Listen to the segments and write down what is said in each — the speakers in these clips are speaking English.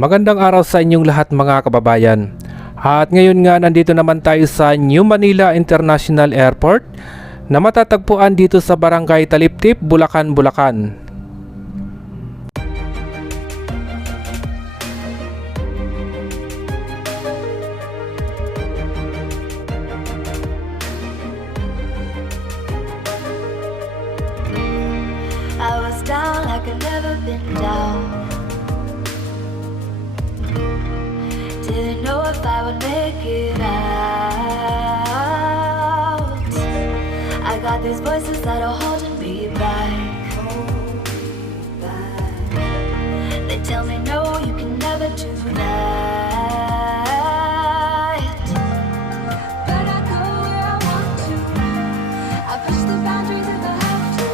Magandang araw sa inyong lahat mga kababayan. At ngayon nga nandito naman tayo sa New Manila International Airport na matatagpuan dito sa Barangay Taliptip, Bulacan, Bulacan. I was down like I've never been down. Didn't know if I would make it out. I got these voices that are holding me back. They tell me no, you can never do that. But I go where I want to. I push the boundaries if I have to.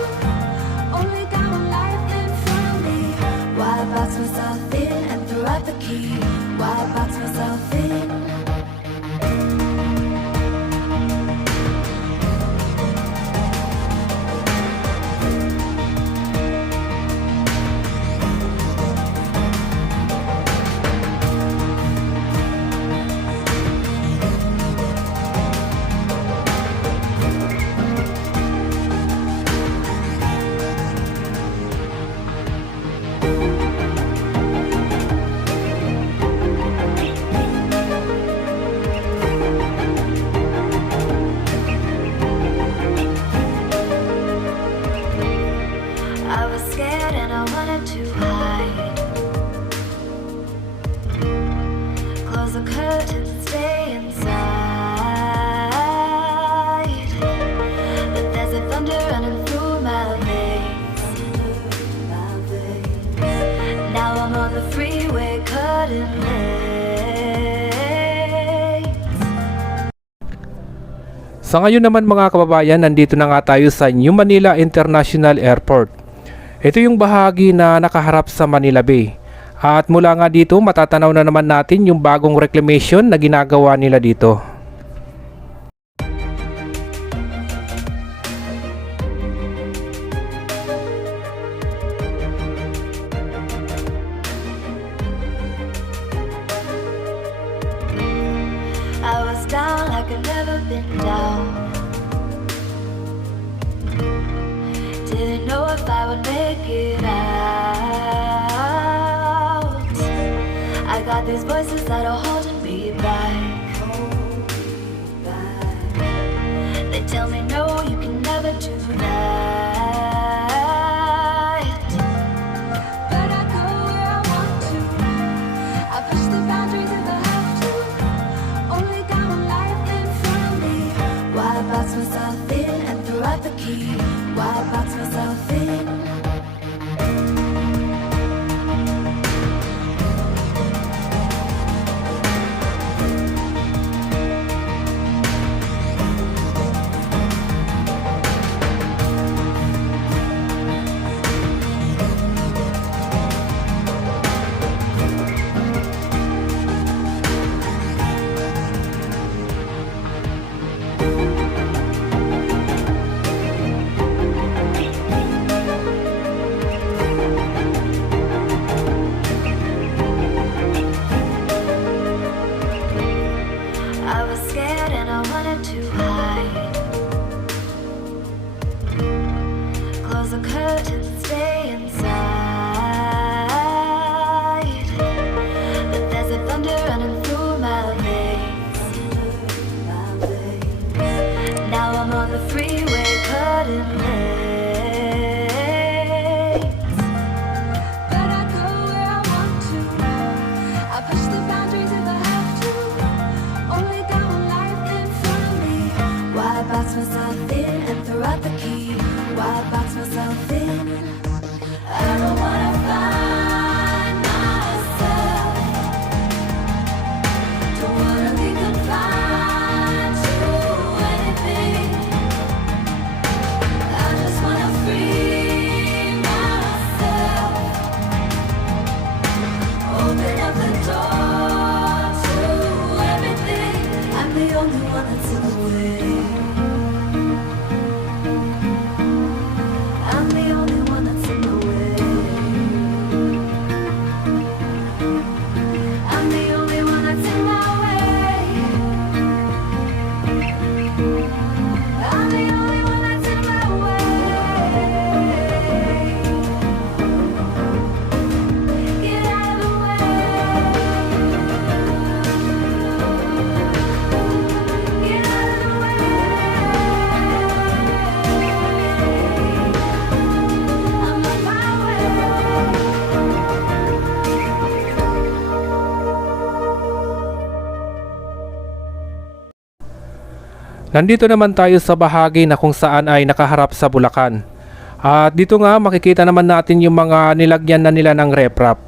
Only got one life in front of me. Why box myself in and throw out the key? Why box myself in? I was scared and I wanted to hide. Close the curtains and stay inside. But there's a thunder running through my veins. Now I'm on the freeway cutting lanes. Sa ngayon naman mga kababayan, nandito na nga tayo sa New Manila International Airport. Ito yung bahagi na nakaharap sa Manila Bay. At mula nga dito, matatanaw na naman natin yung bagong reclamation na ginagawa nila dito. I was down like I've never been down. Didn't know if I would make it out. I got these voices that are holding me back. They tell me no, you can never do that. But I go where I want to. I push the boundaries if I have to. Only got one life in front of me. Why box myself in and throw out the key? Why box myself in? Nandito naman tayo sa bahagi na kung saan ay nakaharap sa Bulacan. At dito nga makikita naman natin yung mga nilagyan na nila ng reprap.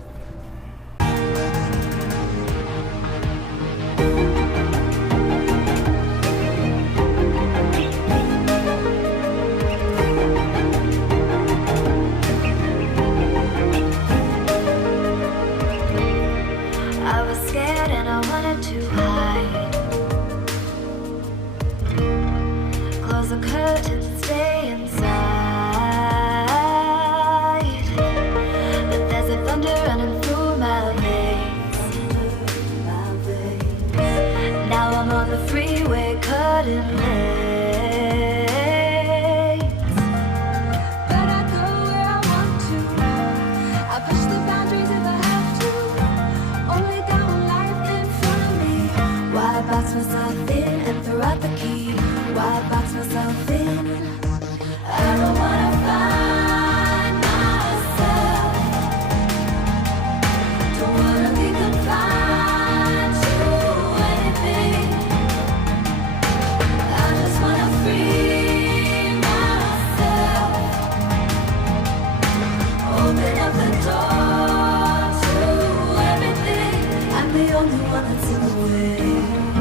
I was scared and I wanted to hide. Close the curtains and stay inside. But there's a thunder running through my veins. Now I'm on the freeway cutting lanes. But I go where I want to. I push the boundaries if I have to. Only down life in front of me. Why box myself in and throw out the key? Why box myself in? I don't wanna find myself. Don't wanna be confined to anything. I just wanna free myself. Open up the door to everything. I'm the only one that's in the way.